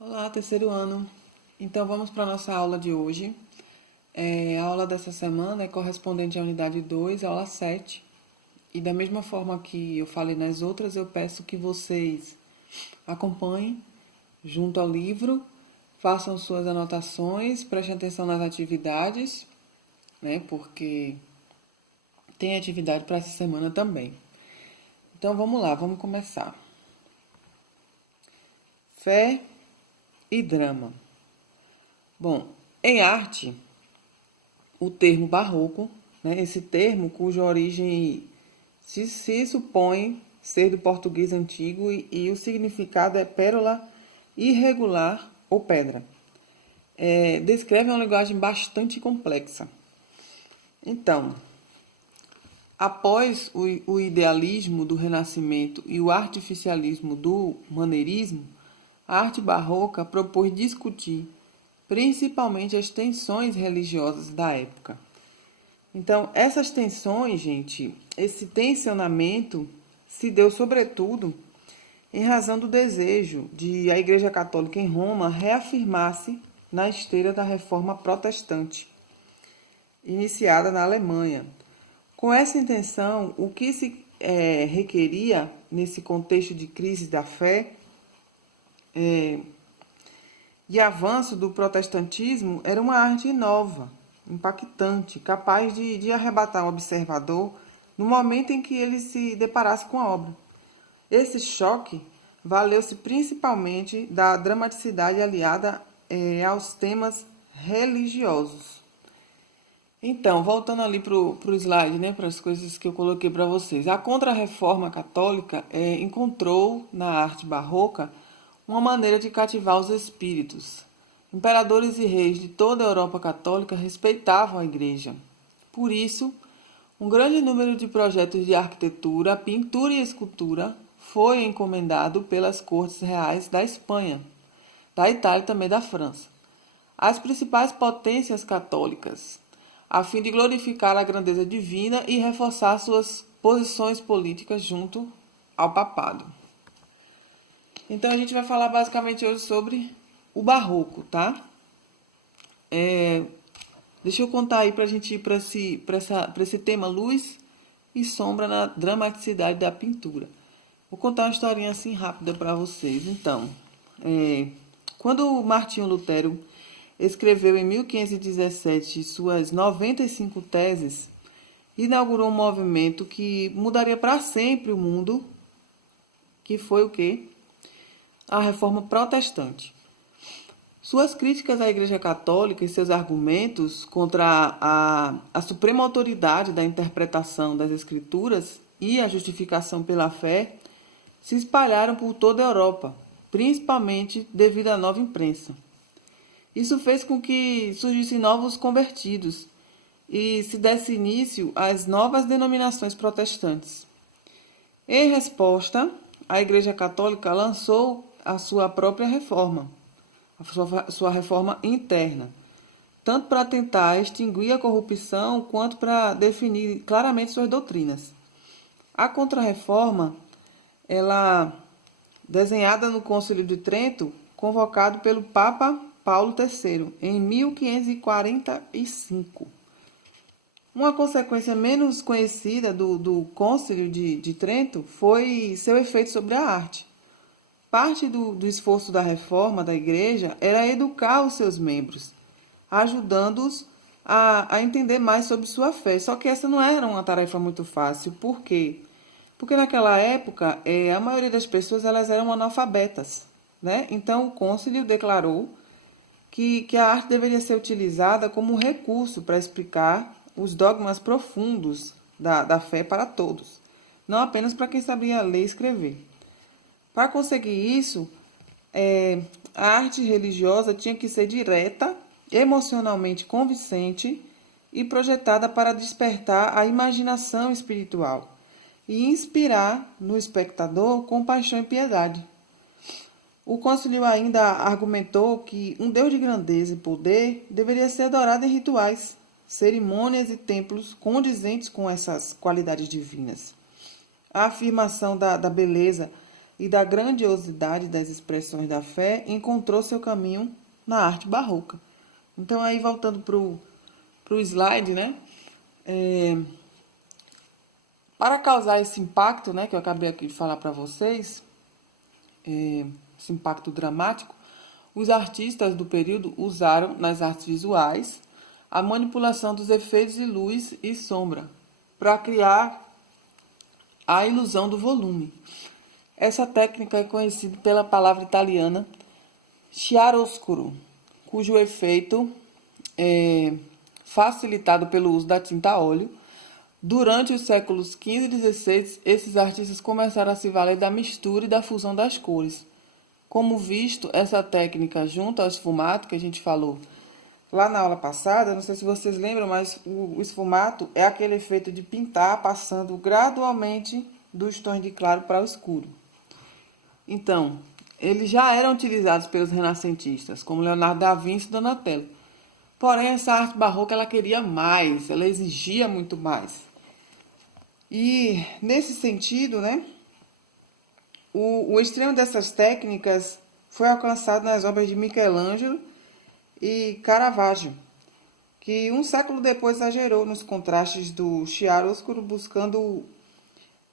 Olá, terceiro ano. Então vamos para a nossa aula de hoje. A aula dessa semana é correspondente à unidade 2, aula 7. E da mesma forma que eu falei nas outras, eu peço que vocês acompanhem junto ao livro, façam suas anotações, prestem atenção nas atividades, né? Porque tem atividade para essa semana também. Então vamos lá, vamos começar. Fé e drama. Bom, em arte, o termo barroco, né, esse termo cuja origem se supõe ser do português antigo e o significado é pérola irregular ou pedra. Descreve uma linguagem bastante complexa. Então, após o idealismo do Renascimento e o artificialismo do maneirismo, a arte barroca propôs discutir principalmente as tensões religiosas da época. Então, essas tensões, gente, esse tensionamento se deu sobretudo em razão do desejo de a Igreja Católica em Roma reafirmar-se na esteira da reforma protestante, iniciada na Alemanha. Com essa intenção, o que se requeria nesse contexto de crise da fé e avanço do protestantismo era uma arte nova, impactante, capaz de arrebatar o observador no momento em que ele se deparasse com a obra. Esse choque valeu-se principalmente da dramaticidade aliada aos temas religiosos. Então, voltando ali para o slide, né, para as coisas que eu coloquei para vocês. A Contra-Reforma Católica encontrou na arte barroca uma maneira de cativar os espíritos. Imperadores e reis de toda a Europa católica respeitavam a Igreja. Por isso, um grande número de projetos de arquitetura, pintura e escultura foi encomendado pelas cortes reais da Espanha, da Itália e também da França. As principais potências católicas, a fim de glorificar a grandeza divina e reforçar suas posições políticas junto ao papado. Então a gente vai falar basicamente hoje sobre o barroco, tá? Deixa eu contar aí pra gente ir para esse tema luz e sombra na dramaticidade da pintura. Vou contar uma historinha assim rápida para vocês. Então, quando Martinho Lutero escreveu em 1517 suas 95 teses, inaugurou um movimento que mudaria para sempre o mundo, que foi o quê? A Reforma Protestante. Suas críticas à Igreja Católica e seus argumentos contra a suprema autoridade da interpretação das Escrituras e a justificação pela fé se espalharam por toda a Europa, principalmente devido à nova imprensa. Isso fez com que surgissem novos convertidos e se desse início às novas denominações protestantes. Em resposta, a Igreja Católica lançou a sua própria reforma, a sua reforma interna, tanto para tentar extinguir a corrupção quanto para definir claramente suas doutrinas. A Contra-Reforma, ela desenhada no Concílio de Trento, convocado pelo Papa Paulo III em 1545. Uma consequência menos conhecida do Concílio de Trento foi seu efeito sobre a arte. Parte do esforço da reforma da Igreja era educar os seus membros, ajudando-os a entender mais sobre sua fé. Só que essa não era uma tarefa muito fácil. Por quê? Porque naquela época, a maioria das pessoas elas eram analfabetas, né? Então, o Concílio declarou que a arte deveria ser utilizada como um recurso para explicar os dogmas profundos da fé para todos, não apenas para quem sabia ler e escrever. Para conseguir isso, a arte religiosa tinha que ser direta, emocionalmente convincente e projetada para despertar a imaginação espiritual e inspirar no espectador compaixão e piedade. O concílio ainda argumentou que um Deus de grandeza e poder deveria ser adorado em rituais, cerimônias e templos condizentes com essas qualidades divinas. A afirmação da beleza e da grandiosidade das expressões da fé, encontrou seu caminho na arte barroca. Então, aí voltando para o slide, né? Para causar esse impacto, né, que eu acabei aqui de falar para vocês, esse impacto dramático, os artistas do período usaram nas artes visuais a manipulação dos efeitos de luz e sombra para criar a ilusão do volume. Essa técnica é conhecida pela palavra italiana chiaroscuro, cujo efeito é facilitado pelo uso da tinta a óleo. Durante os séculos XV e XVI, esses artistas começaram a se valer da mistura e da fusão das cores. Como visto, essa técnica, junto ao esfumato, que a gente falou lá na aula passada, não sei se vocês lembram, mas o esfumato é aquele efeito de pintar passando gradualmente dos tons de claro para o escuro. Então, eles já eram utilizados pelos renascentistas, como Leonardo da Vinci e Donatello. Porém, essa arte barroca ela queria mais, ela exigia muito mais. E, nesse sentido, né, o extremo dessas técnicas foi alcançado nas obras de Michelangelo e Caravaggio, que um século depois exagerou nos contrastes do chiaroscuro, buscando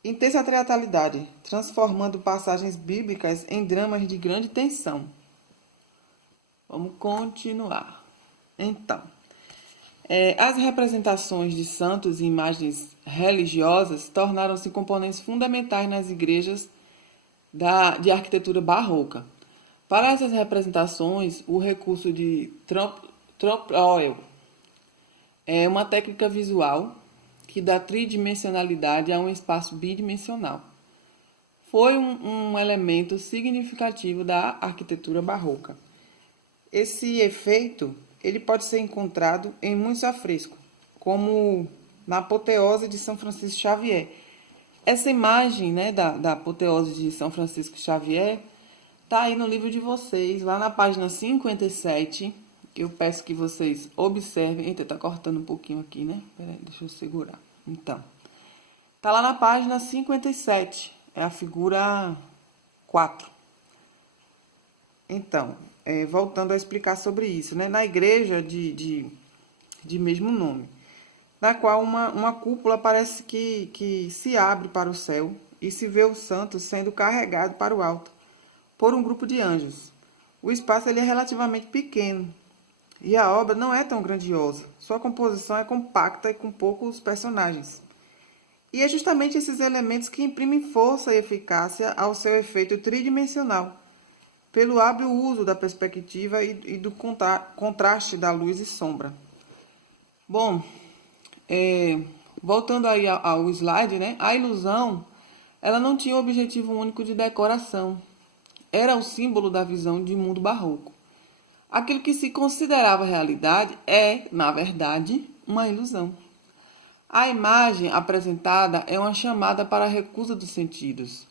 intensa teatralidade, transformando passagens bíblicas em dramas de grande tensão. Vamos continuar. Então, as representações de santos e imagens religiosas tornaram-se componentes fundamentais nas igrejas de arquitetura barroca. Para essas representações, o recurso de trompe-l'œil é uma técnica visual que dá tridimensionalidade a um espaço bidimensional. Foi um elemento significativo da arquitetura barroca. Esse efeito ele pode ser encontrado em muitos afrescos, como na apoteose de São Francisco Xavier. Essa imagem, né, da apoteose de São Francisco Xavier está aí no livro de vocês, lá na página 57. Eu peço que vocês observem. Eita, tá cortando um pouquinho aqui, né? Peraí, deixa eu segurar. Então, tá lá na página 57, é a figura 4. Então, voltando a explicar sobre isso, né? Na igreja de mesmo nome, na qual uma cúpula parece que se abre para o céu e se vê o santo sendo carregado para o alto por um grupo de anjos. O espaço ele é relativamente pequeno e a obra não é tão grandiosa. Sua composição é compacta e com poucos personagens. E é justamente esses elementos que imprimem força e eficácia ao seu efeito tridimensional, pelo hábil uso da perspectiva e do contraste da luz e sombra. Bom, voltando aí ao slide, né? A ilusão ela não tinha o objetivo único de decoração. Era o símbolo da visão de mundo barroco. Aquilo que se considerava realidade é, na verdade, uma ilusão. A imagem apresentada é uma chamada para a recusa dos sentidos,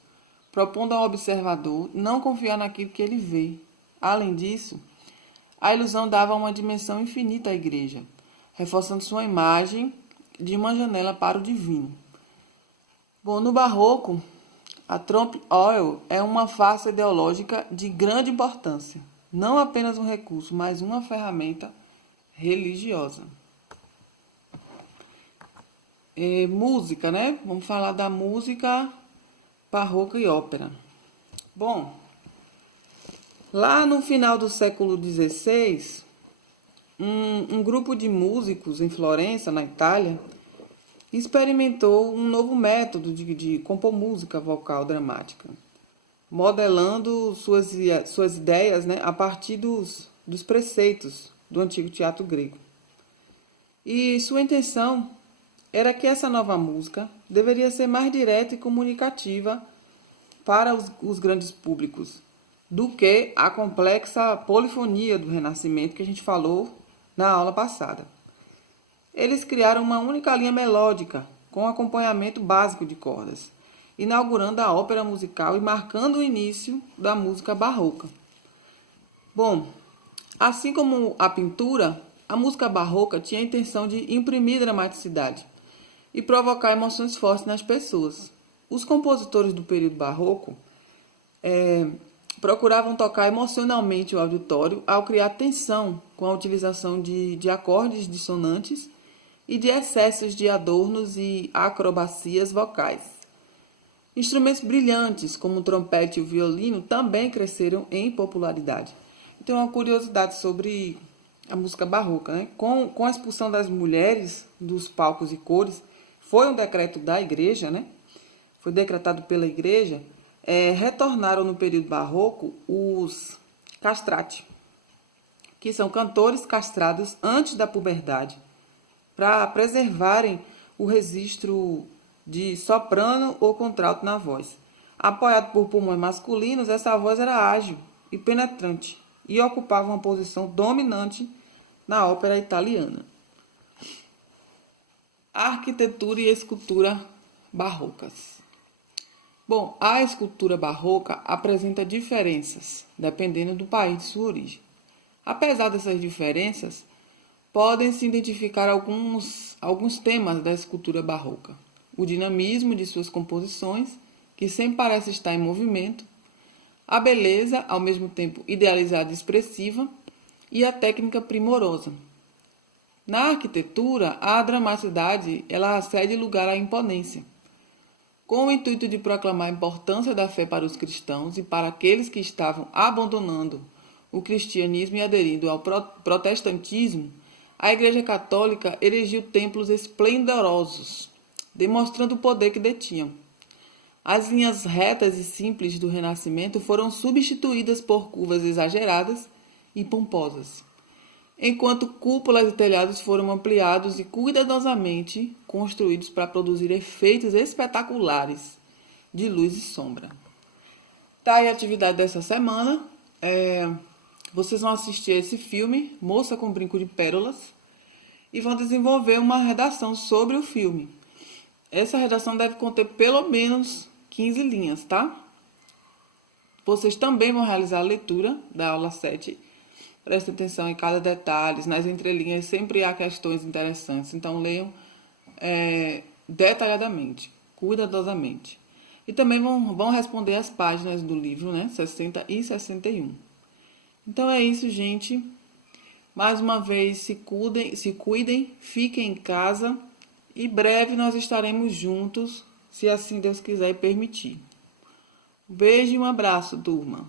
propondo ao observador não confiar naquilo que ele vê. Além disso, a ilusão dava uma dimensão infinita à igreja, reforçando sua imagem de uma janela para o divino. Bom, no barroco, a trompe-l'œil é uma farsa ideológica de grande importância, não apenas um recurso, mas uma ferramenta religiosa. Música, né? Vamos falar da música barroca e ópera. Bom, lá no final do século XVI, um grupo de músicos em Florença, na Itália, experimentou um novo método de compor música vocal dramática, modelando suas ideias, né, a partir dos preceitos do antigo teatro grego. E sua intenção era que essa nova música deveria ser mais direta e comunicativa para os grandes públicos do que a complexa polifonia do Renascimento que a gente falou na aula passada. Eles criaram uma única linha melódica com acompanhamento básico de cordas, inaugurando a ópera musical e marcando o início da música barroca. Bom, assim como a pintura, a música barroca tinha a intenção de imprimir dramaticidade e provocar emoções fortes nas pessoas. Os compositores do período barroco procuravam tocar emocionalmente o auditório ao criar tensão com a utilização de acordes dissonantes e de excessos de adornos e acrobacias vocais. Instrumentos brilhantes, como o trompete e o violino, também cresceram em popularidade. Então, uma curiosidade sobre a música barroca, né? Com a expulsão das mulheres dos palcos e cores, foi um decreto da igreja, né? Foi decretado pela igreja, retornaram no período barroco os castrati, que são cantores castrados antes da puberdade, para preservarem o registro de soprano ou contralto na voz. Apoiado por pulmões masculinos, essa voz era ágil e penetrante e ocupava uma posição dominante na ópera italiana. Arquitetura e escultura barrocas. Bom, a escultura barroca apresenta diferenças, dependendo do país de sua origem. Apesar dessas diferenças, podem-se identificar alguns temas da escultura barroca. O dinamismo de suas composições, que sempre parece estar em movimento, a beleza, ao mesmo tempo idealizada e expressiva, e a técnica primorosa. Na arquitetura, a dramaticidade ela cede lugar à imponência. Com o intuito de proclamar a importância da fé para os cristãos e para aqueles que estavam abandonando o cristianismo e aderindo ao protestantismo, a Igreja Católica erigiu templos esplendorosos, demonstrando o poder que detinham. As linhas retas e simples do Renascimento foram substituídas por curvas exageradas e pomposas, enquanto cúpulas e telhados foram ampliados e cuidadosamente construídos para produzir efeitos espetaculares de luz e sombra. Tá aí a atividade dessa semana. Vocês vão assistir a esse filme, Moça com Brinco de Pérolas, e vão desenvolver uma redação sobre o filme. Essa redação deve conter pelo menos 15 linhas, tá? Vocês também vão realizar a leitura da aula 7. Prestem atenção em cada detalhe, nas entrelinhas sempre há questões interessantes. Então, leiam detalhadamente, cuidadosamente. E também vão responder as páginas do livro, né? 60 e 61. Então, é isso, gente. Mais uma vez, se cuidem, fiquem em casa. E breve nós estaremos juntos, se assim Deus quiser e permitir. Um beijo e um abraço, turma.